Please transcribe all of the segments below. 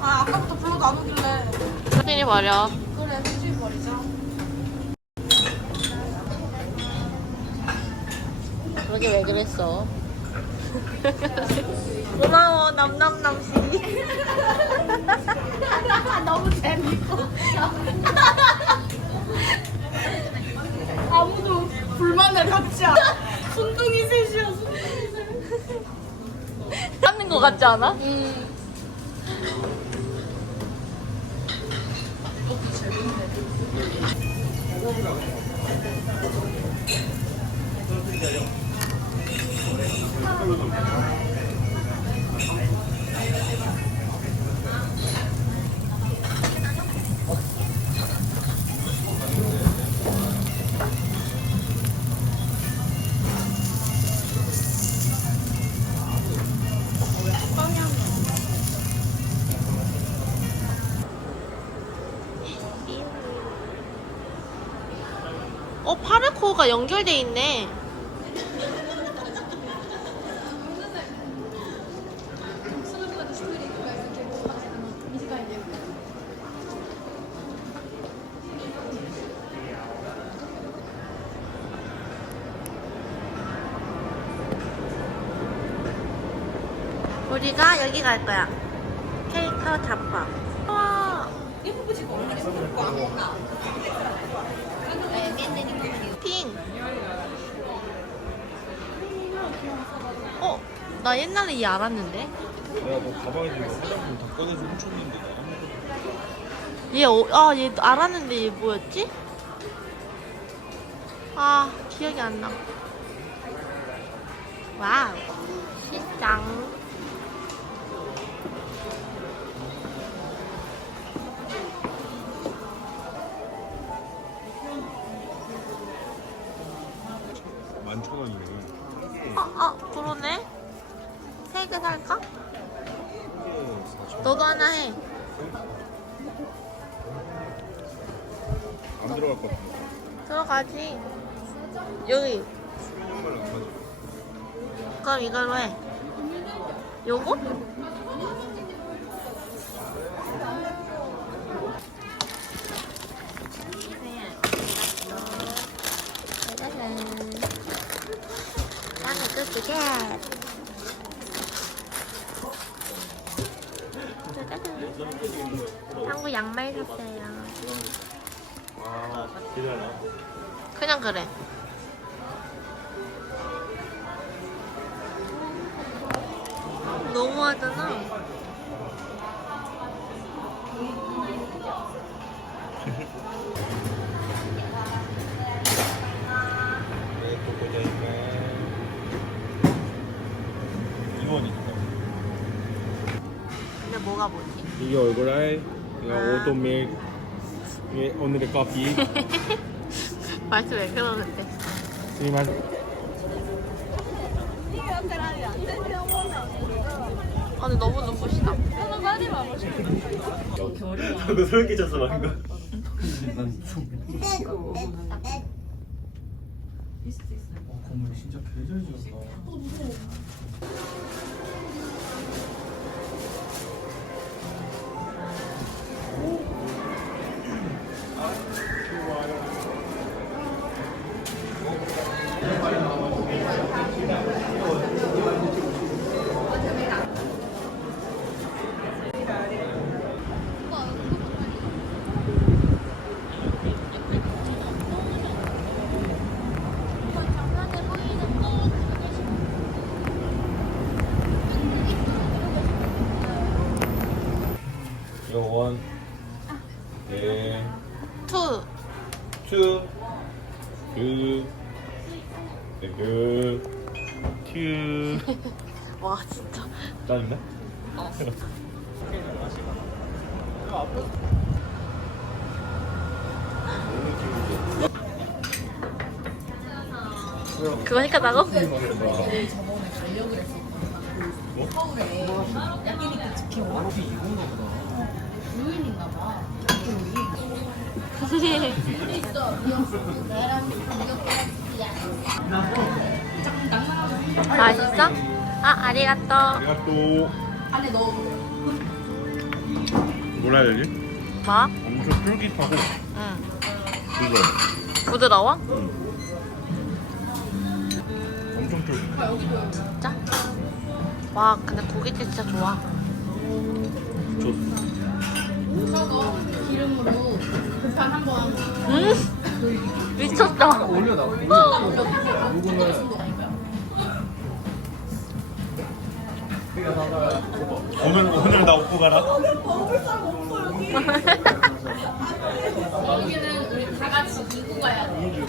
아 아까부터 불러도 안 오길래 사진이 버려. 그래 수지 버리자 그러게 왜 그랬어? 고마워 남남남씨. 너무 재밌고 아무도 불만을 갖지 않아 순둥이 셋이야 순둥이 셋 하는 거 같지 않아? 어 Thank you. 파르코가 연결돼 있네. 우리가 여기 갈 거야. 캐릭터 잡밥. 와. 핑. 어, 나 옛날에 이 알았는데. 내가 너 가방에 지금 화장품 다 꺼내서 훔쳤는데 나 아무것도 얘, 어, 아, 얘 알았는데 얘 뭐였지? 아, 기억이 안 나. 와우. 시장. 아, 아, 그러네. 세 개 살까? 이게 4천 너도 하나 해. 안 들어갈 것 같아. 들어가지. 여기. 그럼 이걸로 해. 요거? 짜잔. 한국 양말 샀어요. 그냥 그래. 너무하잖아. 네, 또 보자니까. 2원이니까. 근데 뭐가 뭐지? 이게 얼굴알, 이거 아. 오토밀, 이게 오늘의 커피. 말투 왜 그러는데? 스미마셍. 아, 근데 너무 눈부시다. 너 소름 끼쳤어 방금. 건물 진짜 개잘 지었다. 네. 투. 투. 그. 그. 큐. 와, 진짜. 짜증나? 어. 그거 헷갈다고? 맛있어? 아, 아리가또. 내가 또 안에 넣어버려 뭐라 해야 되지? 뭐? 엄청 쫄깃하고 응. 그거 부드러워? 엄청 쫄깃 진짜? 와 근데 고깃집 진짜 좋아. 좋 기름으로 불판 한번 음 미쳤다. 올려놔. 녹으면 오늘 오늘 나 업고 가라 여기는 우리 다 같이 이고 가야 돼.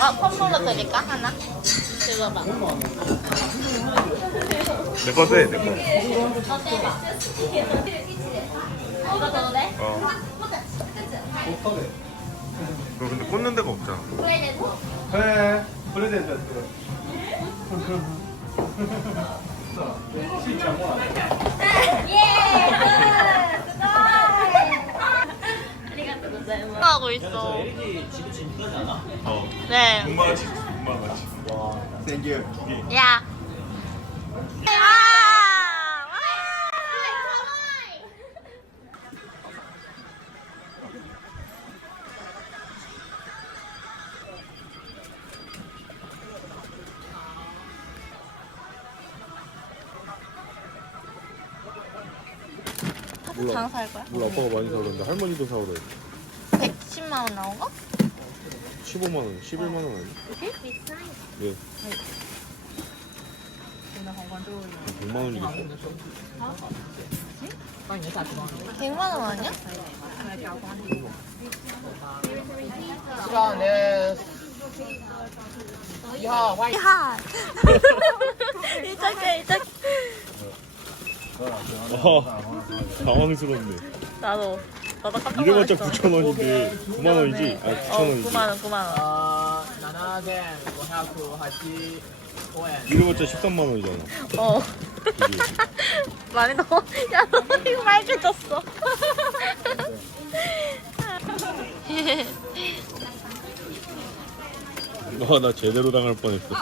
아 펌블러 드릴까 하나? 들어봐. 내거 돼, 내거 너 떼봐. 이거 더 돼? 어 너 근데 꽂는 데가 없잖아 그래. 프레젠트. 하고 있어. 어 네. 엄마같이 엄마같이 땡큐. 야. 몰라. 장사할 거야? 몰라 아빠가 많이 사오는데 할머니도 사오래 110만 원 나온 거? 15만 원, 11만 원 아니야? 네 100만 원이겠어 100만 원 아니야? 야, 야. 이짝해, 이짝 해. 와 당황스럽네 나도. 나도 깜짝 이래봤자 놀랐어. 9천 원인데 9만 원이지? 아 9천 어, 원이지 9만 원, 9만 원. 아, 7,585엔. 이래봤자 13만 원이잖아 어. 많이 넣어. 야, 너 이거 말개졌어. 아 나 제대로 당할 뻔했어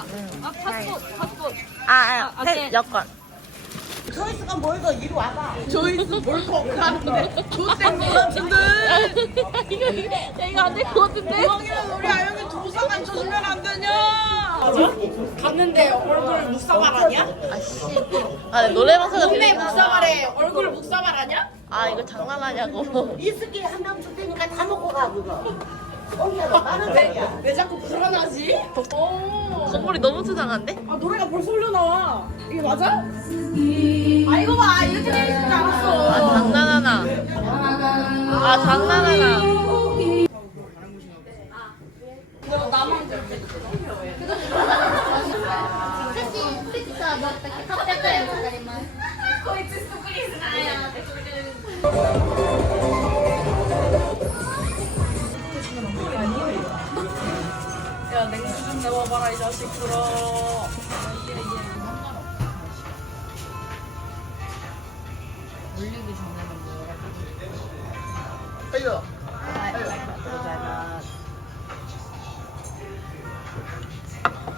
아, 아, 세, 여권. 조이스 몰고 가는데 조땡 것 같은데. 이거, 이거, 야, 이거 안 될 것 같은데? 이왕이면 우리 아영이 도상 안 쳐주면 안 되냐? 맞아? 갔는데 얼굴 묵사발하냐? 아, 씨. 아, 노래방송에서 동네 들리나 봐. 묵사발에 얼굴 묵사발하냐? 아, 이거 장난하냐고. 이스키 한병줄 테니까 다 먹고 가 그거. 혼자로 많은 원이야. 왜 자꾸 불안하지? 어. 선물이 너무 투장한데? 아 노래가 벌써 올려 나와. 이게 맞아? 아 이거 봐 이렇게 돼 있지 아, 않았어. 장난하나. 아, 장난하나. 야 냉수 좀 내와봐라 이 자식 들어.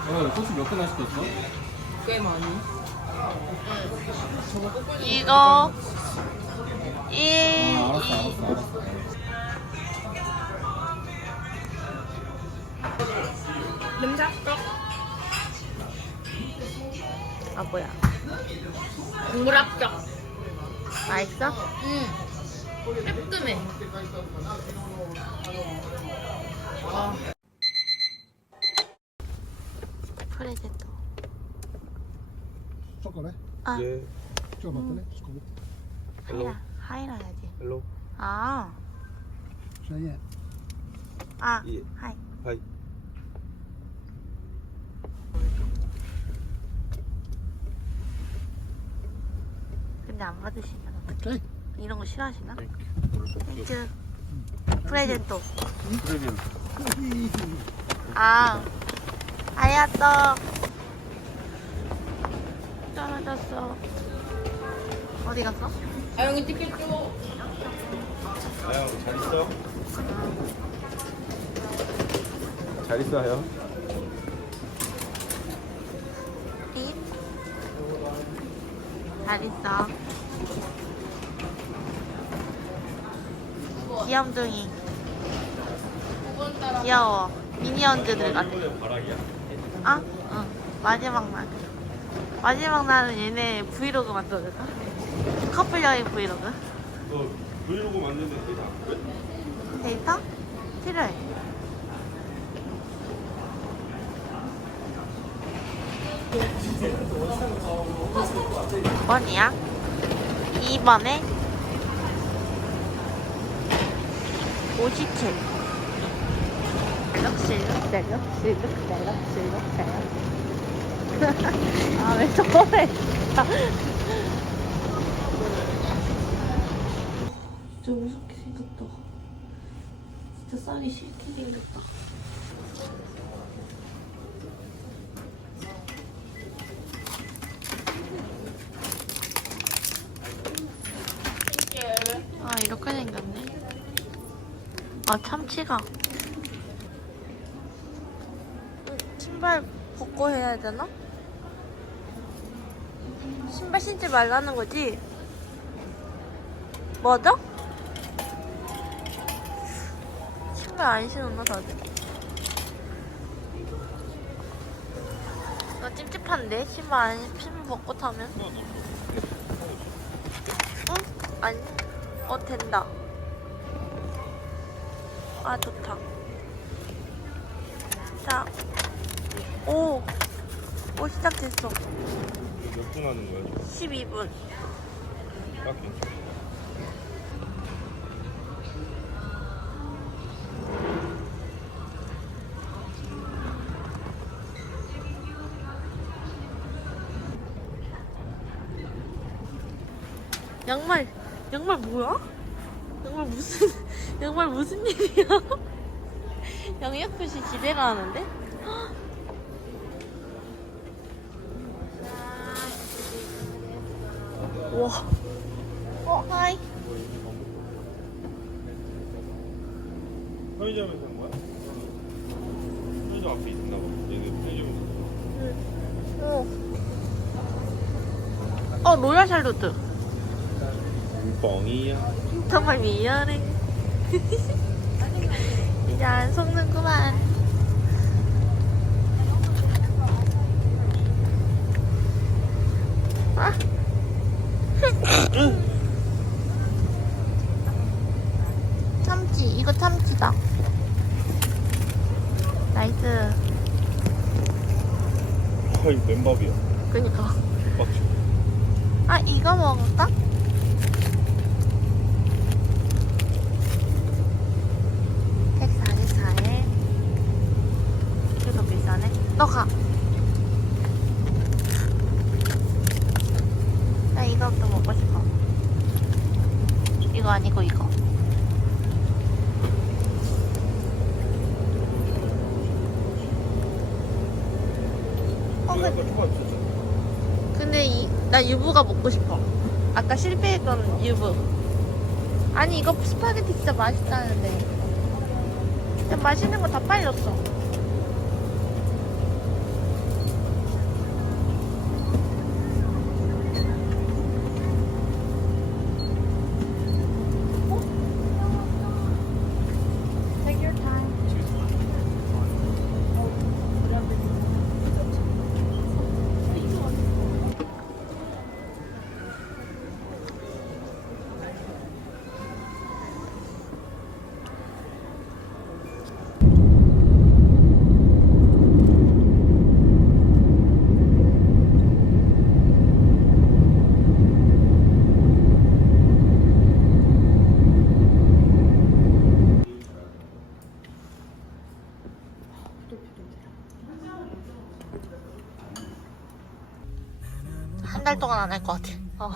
어, 소스 몇 개나 시켰어? 꽤 많이. 이거 1, 아, 알았어, 2, 알았어, 알았어. 냄새? 아 뭐야? 국물 합격. 맛있어? 응. 뜨끔해. 프레젠토. 초콜릿? 아, 네 Coba boleh? Cukup. 하이라, 하이라야지. 헬로 아, Saya 아, 예. 하이. 하이 근데 안 받으시면? Oke. 이런 거 싫어하시나? 땡큐. 프레젠토. 프레젠 아, 아야또. 떨어졌어. 어디 갔어? 아영이 티켓 줘. 아영 잘 있어? 잘 있어 아영 립. 잘 있어. 귀염둥이. 귀여워. 미니언즈들 같아. 아? 응. 마지막 날. 마지막 날은 얘네 브이로그 만들어줄까? 커플 여행 브이로그. 너 브이로그 만드는데 데이터 안 그래? 데이터? 필요해. 몇 번이야? 2번에 57. 실룩실룩, 실룩, 실룩, 실룩, 실룩, 실룩. 아, 왜 저래? 진짜 무섭게 생겼다. 진짜 싸기 싫게 생겼다. 아 이렇게 생겼네. 음, 신발 벗고 해야 되나? 신발 신지 말라는 거지? 맞아? 신발 안 신었나 다들? 나 찝찝한데 신발 안 신발 벗고 타면? 응? 아니 어 된다 아 좋다 자오오 시작됐어 몇 분 하는 거야? 12분 딱 괜찮아. 양말 양말 뭐야? 양말 무슨 일이야? 영역 표시 지대가 하는데? 와. 어, 하이. 편의점에서 산 거야? 편의점 앞에 있나 봐. 얘네 편의점에서. 어. 어, 로얄 샬롯드. 뻥이야. 정말 미안해. 이제 안 속는구만. 아. 참치, 이거 참치다. 나이스. 아, 이거 맨밥이야. 그니까. 빡쳐. 아, 이거 먹을까? 책 44에 이게 더 비싸네. 너 가. 나 이것도 먹고 싶어. 이거 아니고 이거. 어, 그. 근데 이, 나 유부가 먹고 싶어. 아까 실패했던 유부. 아니 이거 스파게티 진짜 맛있다는데. 맛있는 거 다 빨렸어. 동안 안 할 것 같아. 어.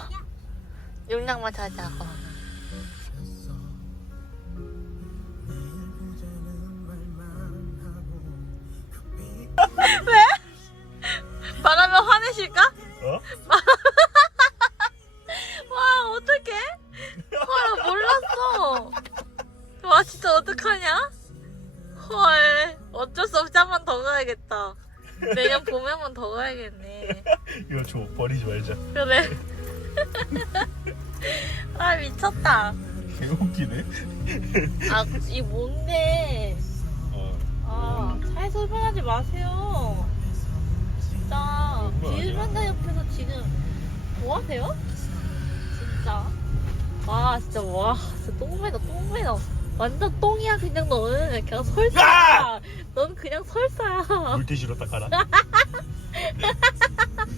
용량만 차지하고. 왜? 말하면 화내실까? 어? 와, 어떡해? 와, 나 몰랐어. 와, 진짜 어떡하냐? 헐, 어쩔 수 없이 한 번 더 가야겠다. 내년 봄에만 더 가야겠네. 이거 줘. 버리지 말자. 그래. 아, 미쳤다. 개웃기네. 아, 이 뭔데? 어. 아, 잘 설명하지 마세요. 진짜 그거 아니야? 비흡연자 옆에서 지금 뭐 하세요? 진짜. 와, 진짜 와, 진짜 똥매다, 똥매다. 완전 똥이야 그냥 너는 그냥 설사야. 넌 그냥 설사야. 물티슈로 닦아라.